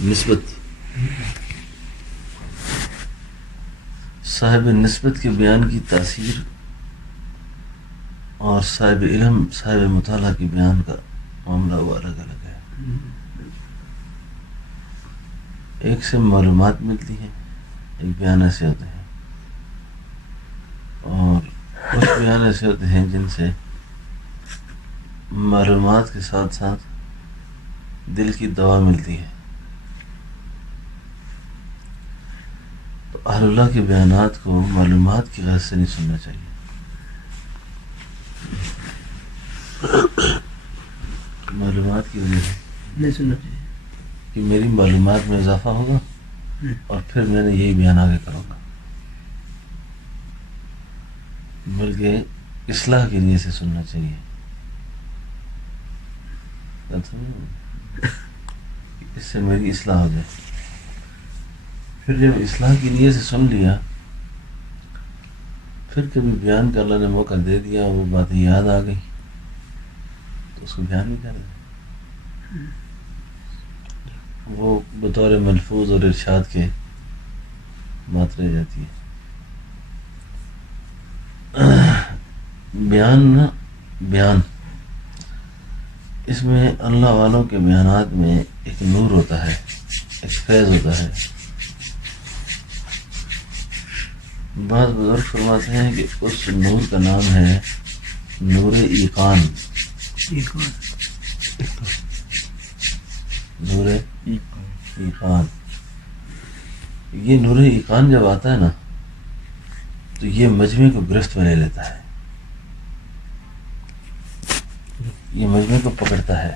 نسبت، صاحب نسبت کے بیان کی تاثیر اور صاحب علم صاحب مطالعہ کے بیان کا معاملہ وہ الگ الگ ہے. ایک سے معلومات ملتی ہیں، ایک بیان ایسے ہوتے ہیں، اور کچھ بیان ایسے ہوتے ہیں جن سے معلومات کے ساتھ ساتھ دل کی دوا ملتی ہے. تو اہل اللہ کے بیانات کو معلومات کی غرض سے نہیں سننا چاہیے. معلومات کی وجہ سے نہیں سننا چاہیے کہ میری معلومات میں اضافہ ہوگا اور پھر میں نے یہی بیان آگے کروں گا، بلکہ اصلاح کے لیے سے سننا چاہیے. اس سے میری اصلاح ہو جائے. پھر جب اصلاح کی نیت سے سن لیا، پھر کبھی بیان کا اللہ نے موقع دے دیا، وہ باتیں یاد آ گئی تو اس کو بیان بھی کر دیں. وہ بطور ملفوظ اور ارشاد کے بات رہ جاتی ہے. بیان اس میں اللہ والوں کے بیانات میں ایک نور ہوتا ہے، ایک فیض ہوتا ہے. بعض بزرگ فرماتے ہیں کہ اس نور کا نام ہے نور ایقان. نور ایقان، یہ نور ایقان جب آتا ہے نا تو یہ مجمع کو گرفت میں لے لیتا ہے، یہ مجمع کو پکڑتا ہے،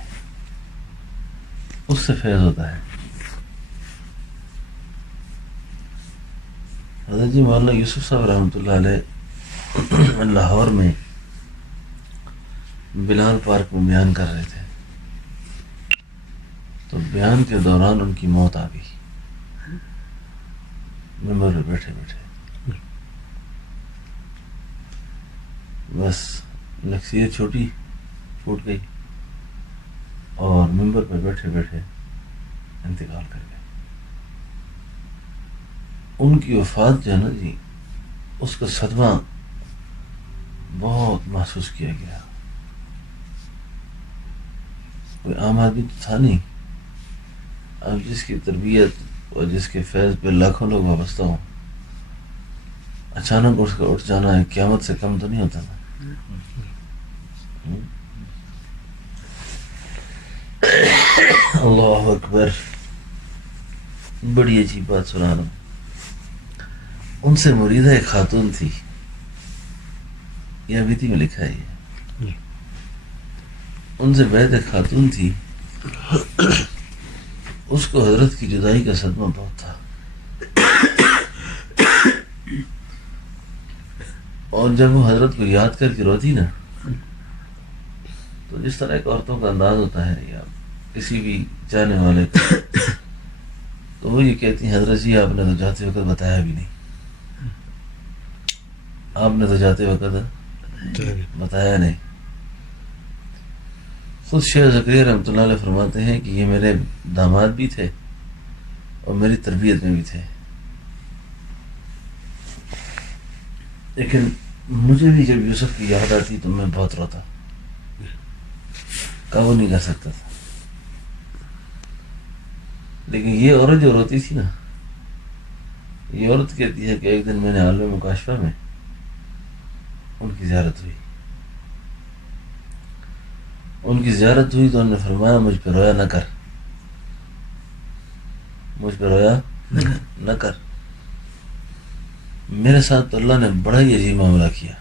اس سے فیض ہوتا ہے. حضرت جی مولانا یوسف صاحب رحمۃ اللہ علیہ لاہور میں بلال پارک میں بیان کر رہے تھے، تو بیان کے دوران ان کی موت آ گئی ممبر پہ بیٹھے بیٹھے. بس نفسیت چھوٹی پھوٹ گئی اور ممبر پہ بیٹھے بیٹھے انتقال کر گئے. ان کی وفات جو ہے نا جی، اس کا صدمہ بہت محسوس کیا گیا. کوئی عام آدمی تو تھا نہیں، اب جس کی تربیت اور جس کے فیض پہ لاکھوں لوگ وابستہ ہوں، اچانک اٹھ جانا ہے قیامت سے کم تو نہیں ہوتا نا. اللہ اکبر. بڑی عجیب بات سنا رہا ہوں. ان سے مریدہ ایک خاتون تھی، یہ ابیتی میں لکھا ہے. یہ ان سے بیعت ایک خاتون تھی، اس کو حضرت کی جدائی کا صدمہ بہت تھا، اور جب وہ حضرت کو یاد کر کے روتی نا، تو جس طرح ایک عورتوں کا انداز ہوتا ہے یا کسی بھی جانے والے کا، تو وہ یہ کہتی ہیں حضرت جی آپ نے تو جاتے وقت بتایا بھی نہیں، آپ نے تو جاتے وقت بتایا نہیں. خود شیخ زکریا رحمۃ اللہ علیہ فرماتے ہیں کہ یہ میرے داماد بھی تھے اور میری تربیت میں بھی تھے، لیکن مجھے بھی جب یوسف کی یاد آتی تو میں بہت روتا، قابو نہیں کر سکتا تھا. لیکن یہ عورت جو روتی تھی نا، یہ عورت کہتی ہے کہ ایک دن میں نے عالم مکاشفہ میں ان کی زیارت ہوئی. ان کی زیارت ہوئی تو انہوں نے فرمایا مجھ پہ رویا نہ کر، مجھ پہ رویا نہ کر. میرے ساتھ تو اللہ نے بڑا ہی عجیب معاملہ کیا.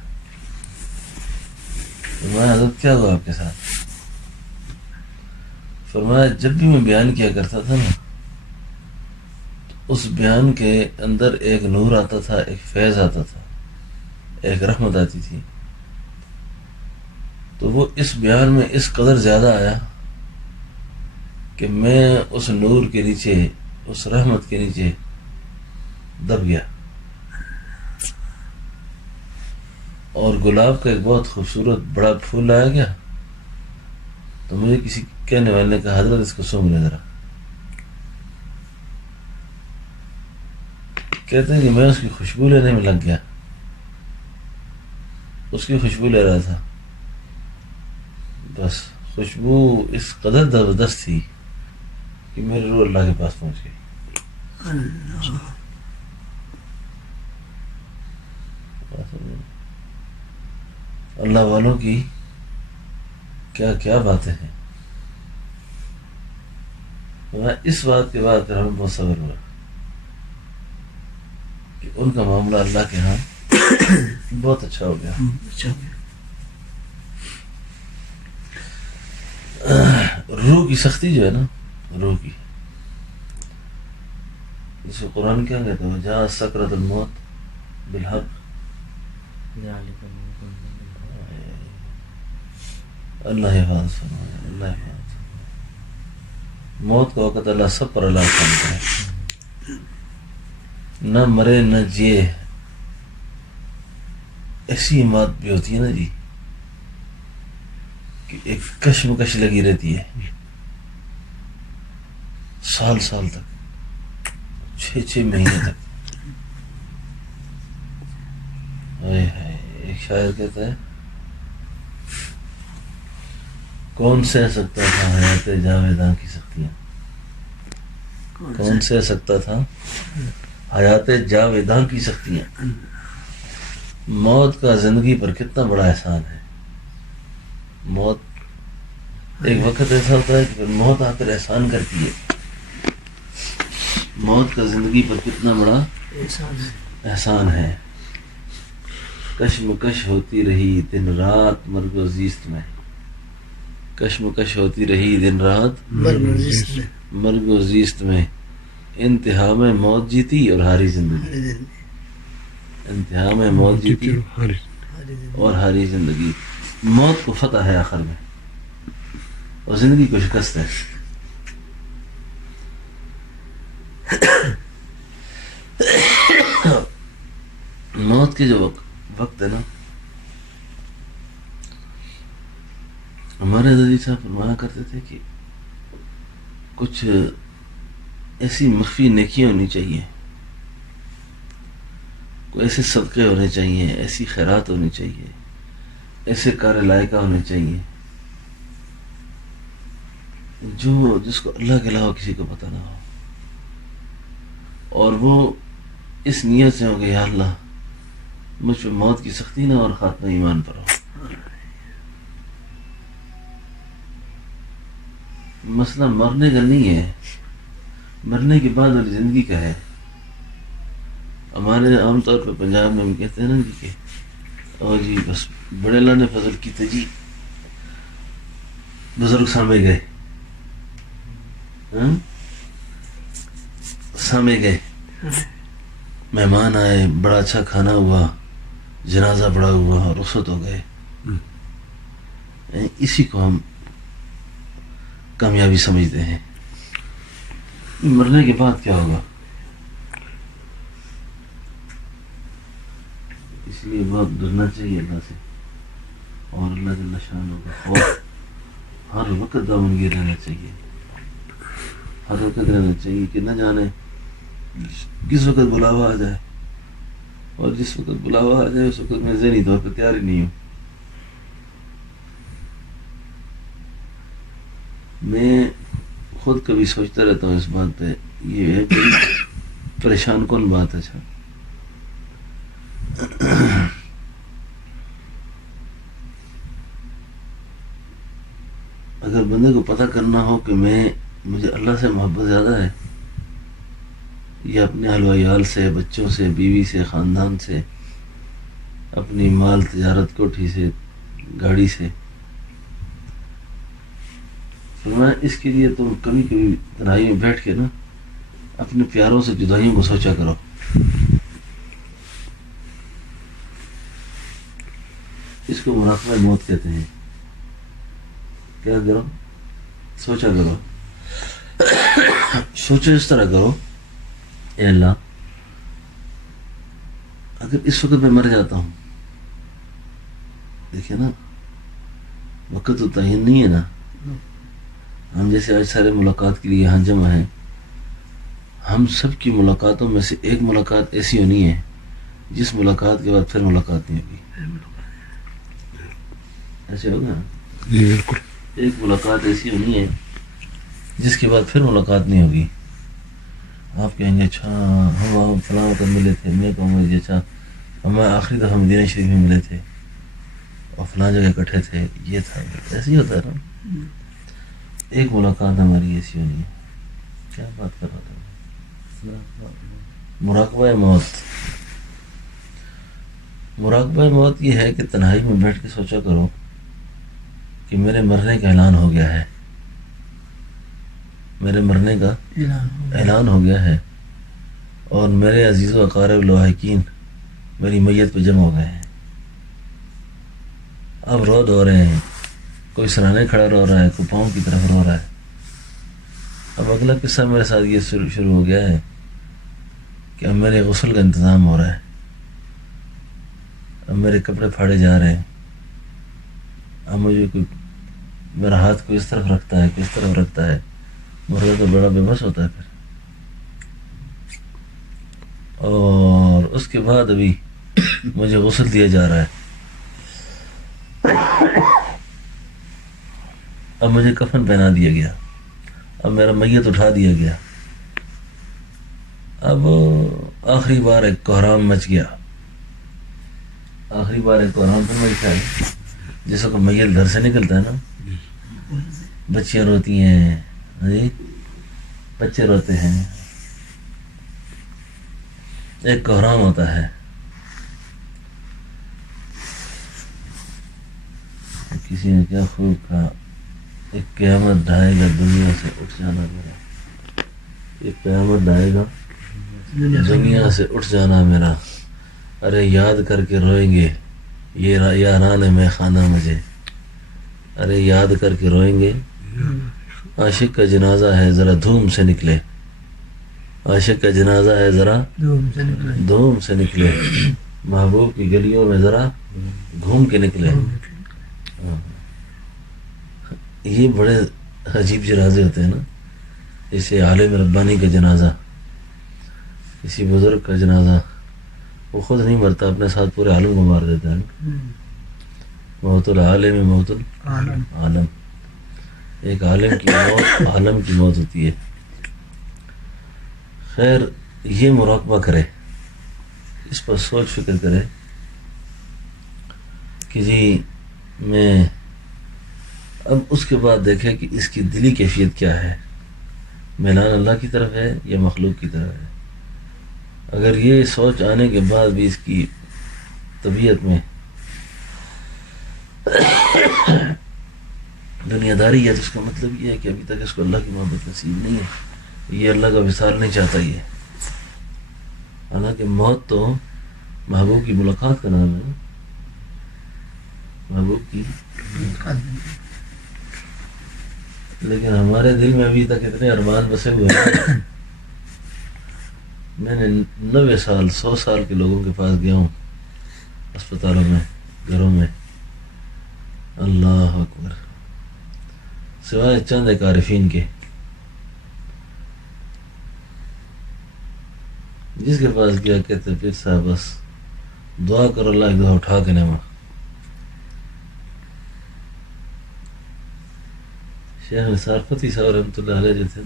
فرمایا حضرت کیا ہوا آپ کے ساتھ؟ فرمایا جب بھی میں بیان کیا کرتا تھا نا، تو اس بیان کے اندر ایک نور آتا تھا، ایک فیض آتا تھا، ایک رحمت آتی تھی. تو وہ اس بیان میں اس قدر زیادہ آیا کہ میں اس نور کے نیچے، اس رحمت کے نیچے دب گیا. اور گلاب کا ایک بہت خوبصورت بڑا پھول لایا گیا تو مجھے کسی کہنے والے نے کہا حضرت اس کو سونگھ لیں ذرا. کہتے ہیں کہ میں اس کی خوشبو لینے میں لگ گیا، اس کی خوشبو لے رہا تھا، بس خوشبو اس قدر زبردست تھی کہ میری روح اللہ کے پاس پہنچ گئی۔ اللہ والوں کی کیا کیا باتیں ہیں۔ میں اس بات کے بعد پھر ہمیں بہت صبر ہوا کہ ان کا معاملہ اللہ کے ہاں بہت اچھا ہو گیا۔ روح کی سختی جو ہے نا، روح کی، جس کو قرآن کیا کہتا ہے، جہاں سکرت الموت بالحق، اللہ حفاظت فرمائے، اللہ حفاظت فرمائے۔ موت کا وقت اللہ سب پر اللہ کرتا ہے، نہ مرے نہ جیے، ایسی بات بھی ہوتی ہے نا جی کہ ایک کشمکش لگی رہتی ہے سال سال تک، 6 مہینے تک۔ ایک شاعر کہتا ہے، کون سہ سکتا تھا حیات جاویداں کی سختیاں، کون سہ سکتا تھا حیات جاویداں کی سختیاں۔ موت کا زندگی پر کتنا بڑا احسان ہے۔ موت ایک وقت ایسا ہوتا ہے کہ موت آ کر احسان کرتی ہے، موت کا زندگی پر کتنا بڑا احسان ہے۔ کشمکش ہوتی رہی دن رات مرگ و زیست میں، کشمکش ہوتی رہی دن رات مرگ و زیست میں، انتہا میں موت جیتی اور ہاری زندگی، انتہا میں موت جیتی اور ہاری زندگی۔ موت کو فتح ہے آخر میں، اور زندگی کو شکست ہے۔ موت کے جو وقت ہے نا، ہمارے حضرت صاحب فرمایا کرتے تھے کہ کچھ ایسی مخفی نیکیاں ہونی چاہیے، کوئی ایسے صدقے ہونے چاہیے، ایسی خیرات ہونی چاہیے، ایسے کار لائقہ ہونے چاہیے جو جس کو اللہ کے علاوہ کسی کو پتہ نہ ہو، اور وہ اس نیت سے ہو کہ یا اللہ مجھ پہ موت کی سختی نہ اور خاتمہ ایمان پر ہو۔ مسئلہ مرنے کا نہیں ہے، مرنے کے بعد والی زندگی کا ہے۔ ہمارے عام طور پہ پنجاب میں ہم کہتے ہیں نا جی کہ او جی بس بڑے اللہ نے فضل کی تھی جی، بزرگ سامے گئے، سامے گئے، مہمان آئے، بڑا اچھا کھانا ہوا، جنازہ پڑا ہوا، رخصت ہو گئے۔ اسی کو ہم کامیابی سمجھتے ہیں۔ مرنے کے بعد کیا ہوگا؟ اس لیے بہت ڈرنا چاہیے اللہ سے، اور اللہ جل شانہ کا خوف ہر وقت دامنگیر رہنا چاہیے، ہر وقت رہنا چاہیے کہ نہ جانے کس وقت بلاوا آ جائے، اور جس وقت بلاوا آ جائے اس وقت میں ذہنی طور پہ تیار ہی نہیں ہوں۔ میں خود کبھی سوچتا رہتا ہوں اس بات پہ، یہ ہے پریشان کون بات ہے۔ اچھا اگر بندے کو پتہ کرنا ہو کہ مجھے اللہ سے محبت زیادہ ہے یا اپنے اہل و عیال سے، بچوں سے، بیوی سے، خاندان سے، اپنی مال تجارت کوٹھی سے، گاڑی سے، فرمایا اس کے لیے تم کبھی کبھی تنہائی میں بیٹھ کے نا اپنے پیاروں سے جدائیوں کو سوچا کرو۔ اس کو مراقبہ موت کہتے ہیں۔ کیا کرو؟ سوچا کرو، سوچو اس طرح کرو، اے اللہ اگر اس وقت میں مر جاتا ہوں، دیکھیں نا وقت تو تعین نہیں ہے نا، ہم جیسے آج سارے ملاقات کے لیے یہاں جمع ہیں، ہم سب کی ملاقاتوں میں سے ایک ملاقات ایسی ہونی ہے جس ملاقات کے بعد پھر ملاقات نہیں ہوگی. ایسے ہوگا جی بالکل. ایک ملاقات ایسی ہونی ہے جس کے بعد پھر ملاقات نہیں ہوگی. آپ کہیں گے اچھا ہم وہاں فلاں وقت ملے تھے, میں کہوں گا اچھا ہم آخری دفعہ مدینہ شریف میں ملے تھے اور فلاں جگہ اکٹھے تھے, یہ تھا. ایسے ہی ہوتا ہے نا. ایک ملاقات ہماری ایسی ہونی ہے. کیا بات کر رہا تھا؟ مراقبہ موت. مراقبہ موت یہ ہے کہ تنہائی میں بیٹھ کے سوچا کرو کہ میرے مرنے کا اعلان ہو گیا ہے, میرے مرنے کا اعلان ہو گیا ہے, اور میرے عزیز و اقارب لواحقین میری میت پہ جمع ہو گئے ہیں. اب رو رہے ہیں, کوئی سرانے کھڑا رو رہا ہے, کوئی پاؤں کی طرف رو رہا ہے. اب اگلا قصہ میرے ساتھ یہ شروع ہو گیا ہے کہ اب میرے غسل کا انتظام ہو رہا ہے, اب میرے کپڑے پھاڑے جا رہے ہیں, اب مجھے کوئی میرا ہاتھ کو اس طرف رکھتا ہے, کس طرف رکھتا ہے. مردہ تو بڑا بے بس ہوتا ہے پھر. اور اس کے بعد ابھی مجھے غسل دیا جا رہا ہے. اب مجھے کفن پہنا دیا گیا, اب میرا میت اٹھا دیا گیا. اب آخری بار ایک کوہرام مچ گیا, آخری بار ایک کوہرام پھر مچ گیا. جس کو میت گھر سے نکلتا ہے نا, بچیاں روتی ہیں, جی بچے روتے ہیں, ایک کوہرام ہوتا ہے. کسی نے کیا خوب کہا, ایک قیامت ڈھائے گا دنیا سے اٹھ جانا میرا, ایک قیامت ڈھائے گا دنیا سے اٹھ جانا میرا. ارے یاد کر کے روئیں گے یہ یاران میں خانہ مجھے, ارے یاد کر کے روئیں گے. عاشق کا جنازہ ہے ذرا دھوم سے نکلے, عاشق کا جنازہ ہے ذرا دھوم سے نکلے, محبوب کی گلیوں میں ذرا گھوم کے نکلے. یہ بڑے عجیب جنازے ہوتے ہیں نا. جیسے عالم ربانی کا جنازہ, کسی بزرگ کا جنازہ, وہ خود نہیں مرتا, اپنے ساتھ پورے عالم کو مار دیتا ہے. موت العالم موت العالم, ایک عالم کی موت عالم کی موت ہوتی ہے. خیر, یہ مراقبہ کرے, اس پر سوچ فکر کرے کہ جی میں اب اس کے بعد دیکھے کہ اس کی دلی کیفیت کیا ہے, میلان اللہ کی طرف ہے یا مخلوق کی طرف ہے. اگر یہ سوچ آنے کے بعد بھی اس کی طبیعت میں دنیا داری ہے, تو اس کا مطلب یہ ہے کہ ابھی تک اس کو اللہ کی محبت نصیب نہیں ہے, یہ اللہ کا وصال نہیں چاہتا. یہ حالانکہ موت تو محبوب کی ملاقات کا نام ہے, محبوب کی, لیکن ہمارے دل میں ابھی تک اتنے ارمان بسے ہوئے ہیں. میں نے 90 سال 100 سال کے لوگوں کے پاس گیا ہوں, اسپتالوں میں, گھروں میں, اللہ اکبر, سوائے چند ایک عارفین کے. جس کے پاس گیا کہتے پھر صاحب بس دعا کرو اللہ ایک دفعہ اٹھا کے نما. شیخ نثار فتحی صاحب رحمۃ اللہ علیہ جو تھے,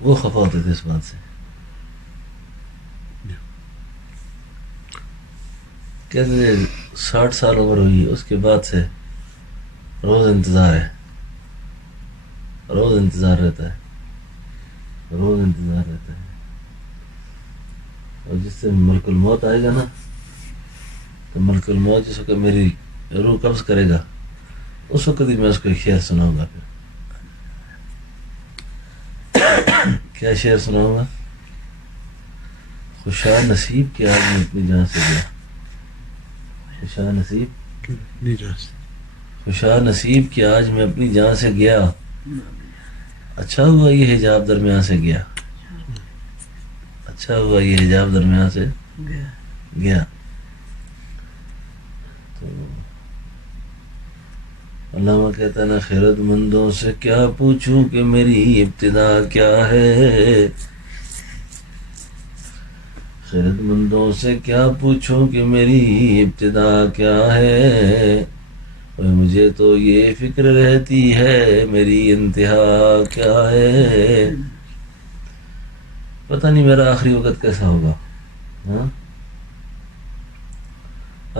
وہ خفا ہوتے تھے اس بات سے. کہتے تھے 60 سال عمر ہوئی, اس کے بعد سے روز انتظار ہے, روز انتظار رہتا ہے, روز انتظار رہتا ہے. اور جس سے ملک الموت آئے گا نا, تو ملک الموت جس وقت میری روح قبض کرے گا, اس وقت ہی میں اس کو ایک شعر سناؤں گا. پھر کیا شعر سناؤں گا؟ خوشا نصیب کہ آج میں اپنی جان سے گیا, خوشا نصیب, خوشا نصیب کہ آج میں اپنی جان سے گیا, اچھا ہوا یہ حجاب درمیان سے گیا, اچھا ہوا یہ حجاب درمیان سے گیا. تو علامہ کہتا ہے نا، خیرت مندوں سے کیا پوچھوں کہ میری ابتدا کیا ہے، خیرت مندوں سے کیا پوچھوں کہ میری ابتدا کیا ہے، اور مجھے تو یہ فکر رہتی ہے میری انتہا کیا ہے، پتہ نہیں میرا آخری وقت کیسا ہوگا، ہاں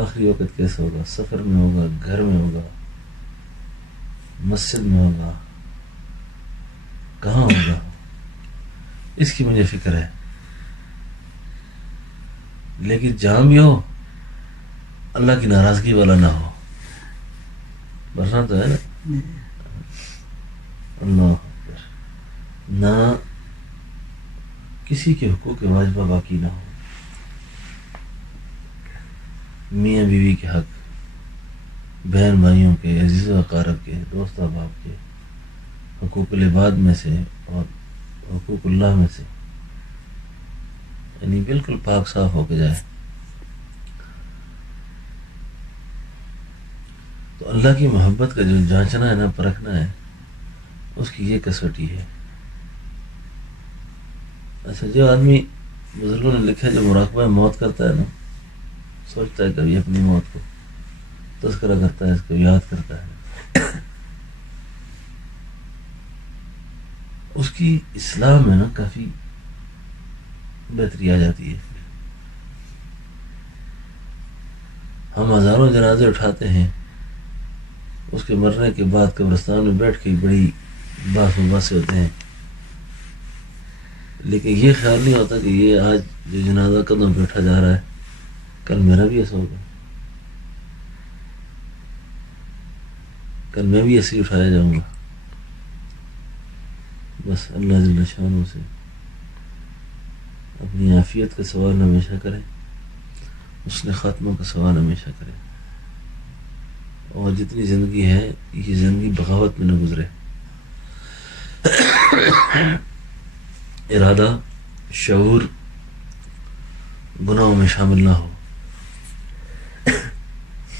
آخری وقت کیسا ہوگا، سفر میں ہوگا، گھر میں ہوگا، مسجد میں ہوگا، کہاں ہوگا، اس کی مجھے فکر ہے، لیکن جہاں بھی ہو اللہ کی ناراضگی والا نہ ہو، بسنا تو ہے نا، اللہ اکبر، نہ کسی کے حقوق واجبہ باقی نہ ہو، میاں بیوی کے حق، بہن بھائیوں کے، عزیز و اقارب کے، دوست احباب کے، حقوق العباد میں سے اور حقوق اللہ میں سے، یعنی بالکل پاک صاف ہو کے جائے. تو اللہ کی محبت کا جو جانچنا ہے نا، پرکھنا ہے، اس کی یہ کسوٹی ہے. اچھا، جو آدمی بزرگوں نے لکھا جو مراقبہ موت کرتا ہے نا، سوچتا ہے کبھی اپنی موت کو، تذکرہ کرتا ہے، اس کو یاد کرتا ہے، اس کی اصلاح میں نا کافی بہتری آ جاتی ہے. ہم ہزاروں جنازے اٹھاتے ہیں، اس کے مرنے کے بعد قبرستان میں بیٹھ کے بڑی باس مباحثے ہوتے ہیں، لیکن یہ خیال نہیں ہوتا کہ یہ آج جو جنازہ قدم بیٹھا جا رہا ہے، کل میرا بھی ایسا ہوگا، کل میں بھی ایسے ہی اٹھایا جاؤں گا. بس اللہ جل شانہ سے اپنی عافیت کا سوال ہمیشہ کریں، اس نے خاتموں کا سوال ہمیشہ کریں، اور جتنی زندگی ہے یہ زندگی بغاوت میں نہ گزرے. ارادہ شعور گناہوں میں شامل نہ ہو،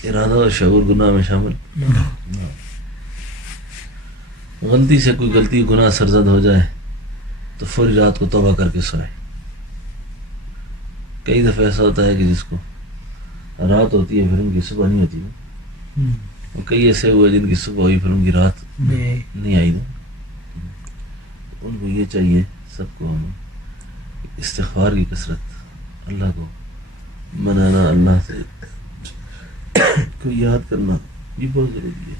ارادہ اور شعور گناہ میں شامل نہ ہو. غلطی سے کوئی غلطی گناہ سرزد ہو جائے تو فوری رات کو توبہ کر کے سوئے. کئی دفعہ ایسا ہوتا ہے کہ جس کو رات ہوتی ہے پھر ان کی صبح نہیں ہوتی، اور کئی ایسے ہوئے جن کی صبح ہوئی پھر ان کی رات نہیں آئی. ان کو یہ چاہیے سب کو استغفار کی کثرت، اللہ کو منانا، اللہ سے کو یاد کرنا، یہ بہت ضروری ہے،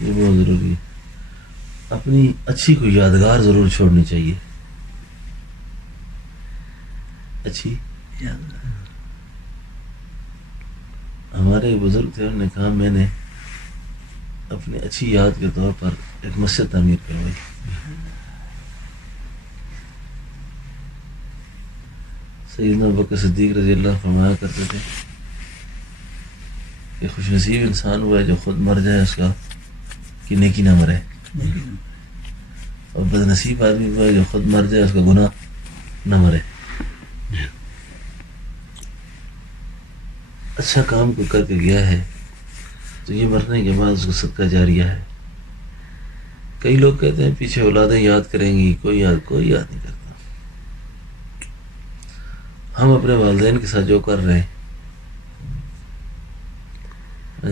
یہ بہت ضروری ہے. اپنی اچھی کو یادگار ضرور چھوڑنی چاہیے، اچھی یادگار. ہمارے ایک بزرگ تھے، انہوں نے کہا میں نے اپنی اچھی یاد کے طور پر ایک مسجد تعمیر کروائی. سیدنا ابوبکر صدیق رضی اللہ فرمایا کرتے تھے کہ خوش نصیب انسان ہوا ہے جو خود مر جائے اس کا کہ نیکی نہ مرے، اور بد نصیب آدمی ہوا ہے جو خود مر جائے اس کا گناہ نہ مرے. اچھا کام کو کر کے گیا ہے تو یہ مرنے کے بعد اس کو صدقہ جاریہ ہے. کئی لوگ کہتے ہیں پیچھے اولادیں یاد کریں گی، کوئی یاد نہیں کرتا. ہم اپنے والدین کے ساتھ جو کر رہے ہیں،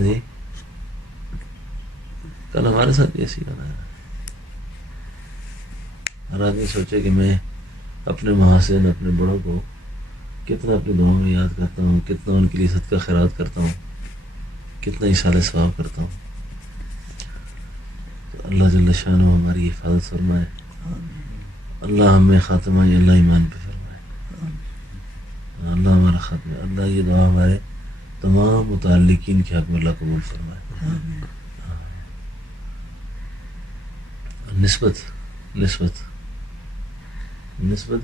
جی کل ہمارے ساتھ بھی ایسی کرنا ہے. ہر آدمی سوچے کہ میں اپنے محاسن، اپنے بڑوں کو کتنا اپنی دعاؤں میں یاد کرتا ہوں، کتنا ان کے لیے صدقہ خیرات کرتا ہوں، کتنا اصالہ ثواب کرتا ہوں. تو اللہ جل شانہ ہماری حفاظت فرمائے، اللہ ہمیں خاتمہ اللہ ایمان پہ فرمائے، اللہ ہمارا خاتمہ، اللہ یہ دعا ہمارے تمام متعلقین کے حق میں اللہ قبول فرمائے. نسبت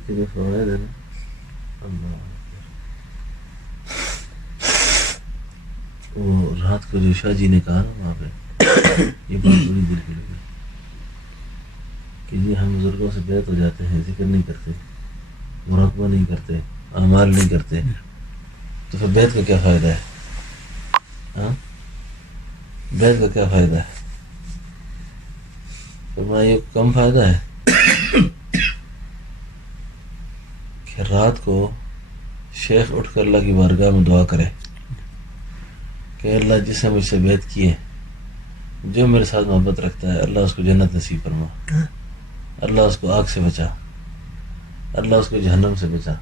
کے جو فوائد ہے نا، اللہ وہ رات کو جو شاہ جی نے کہا نا وہاں پہ، یہ بات بڑی دل کی لگی کہ جی ہم بزرگوں سے بیعت ہو جاتے ہیں، ذکر نہیں کرتے، مراقبہ نہیں کرتے، اعمال نہیں کرتے، تو پھر بیعت کا کیا فائدہ ہے؟ ہاں بیت کا کیا فائدہ ہے؟ فرمایا یہ کم فائدہ ہے کہ رات کو شیخ اٹھ کر اللہ کی بارگاہ میں دعا کرے کہ اللہ جس نے مجھ سے بیعت کی ہے، جو میرے ساتھ محبت رکھتا ہے، اللہ اس کو جنت نصیب فرما، اللہ اس کو آگ سے بچا، اللہ اس کو جہنم سے بچا۔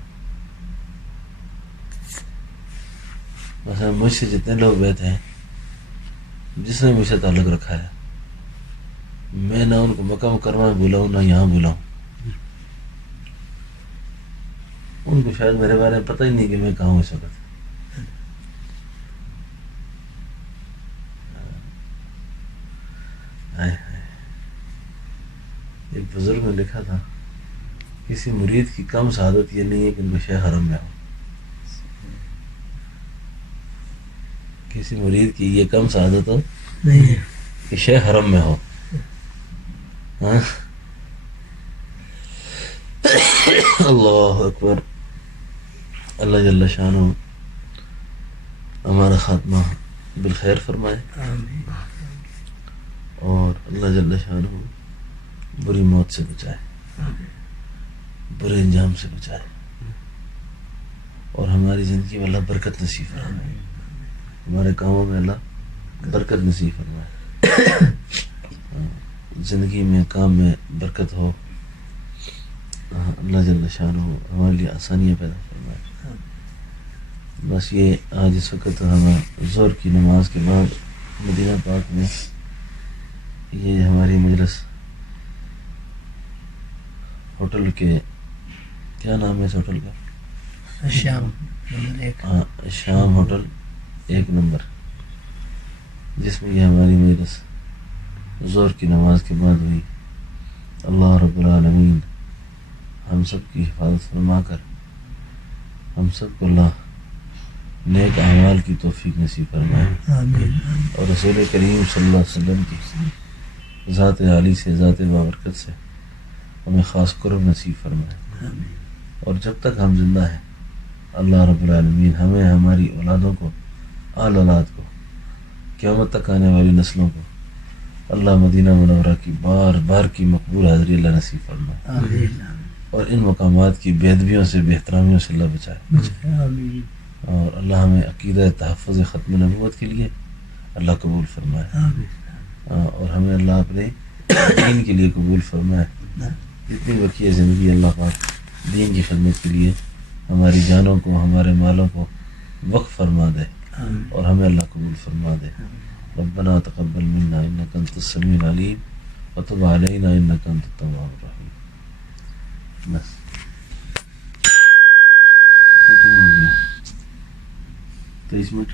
مثلا مجھ سے جتنے لوگ بیعت ہیں، جس نے مجھ سے تعلق رکھا ہے، میں نہ ان کو مکہ مکرمہ میں بلاؤں نہ یہاں بلاؤں، ان کو شاید میرے بارے میں پتہ ہی نہیں کہ میں کہاں ہوں اس وقت۔ ایک بزرگ نے لکھا تھا، کسی مرید کی کم سعادت یہ نہیں ہے کہ ان کو شیخ حرم میں ہو، کسی مرید کی یہ کم سعادت ہو نہیں ہے کہ شیخ حرم میں ہو۔ ہاں اللہ اکبر۔ اللہ جل شانہ ہمارا خاتمہ بالخیر فرمائے، آمین اور اللہ جل شانہ بری موت سے بچائے، برے انجام سے بچائے، اور ہماری زندگی میں اللہ برکت نصیب فرمائے، ہمارے کاموں میں اللہ برکت نصیب فرمائے، زندگی میں کام میں برکت ہو، اللہ جل شانہ ہمارے لیے آسانیاں پیدا فرمائے۔ بس یہ آج اس وقت ہمیں ظہر کی نماز کے بعد مدینہ پاک میں یہ ہماری مجلس ہوٹل کے کیا نام ہے اس ہوٹل کا؟ شام نمبر 1 شام ہوٹل 1 نمبر، جس میں یہ ہماری مجلس ظہر کی نماز کے بعد ہوئی۔ اللہ رب العالمین ہم سب کی حفاظت فرما کر ہم سب کو اللہ نیک اعمال کی توفیق نصیب فرمائے، آمین اور رسول کریم صلی اللہ علیہ وسلم کی ذات عالی سے، ذات بابرکت سے ہمیں خاص قرب نصیب فرمائے، اور جب تک ہم زندہ ہیں اللہ رب العالمین ہمیں، ہماری اولادوں کو، آل اولاد کو، قیامت تک آنے والی نسلوں کو اللہ مدینہ منورہ کی بار بار کی مقبول حاضری اللہ نصیب فرمائے، آمین اور ان مقامات کی بے ادبیوں سے، بے احترامیوں سے اللہ بچائے، آمین اور اللہ ہمیں عقیدہ تحفظ ختم نبوت کے لیے اللہ قبول فرمائے، آمین اور ہمیں اللہ اپنے دین کے لیے قبول فرمائے۔ جتنی بقیہ زندگی اللہ پاک دین کی خدمت کے لیے ہماری جانوں کو، ہمارے مالوں کو وقف فرما دے، اور ہمیں اللہ قبول فرما دے۔ ربنا تقبل منا انک انت السمیع العلیم وتب علینا انک انت التواب الرحیم۔ بس ختم ہو گیا 23 منٹ۔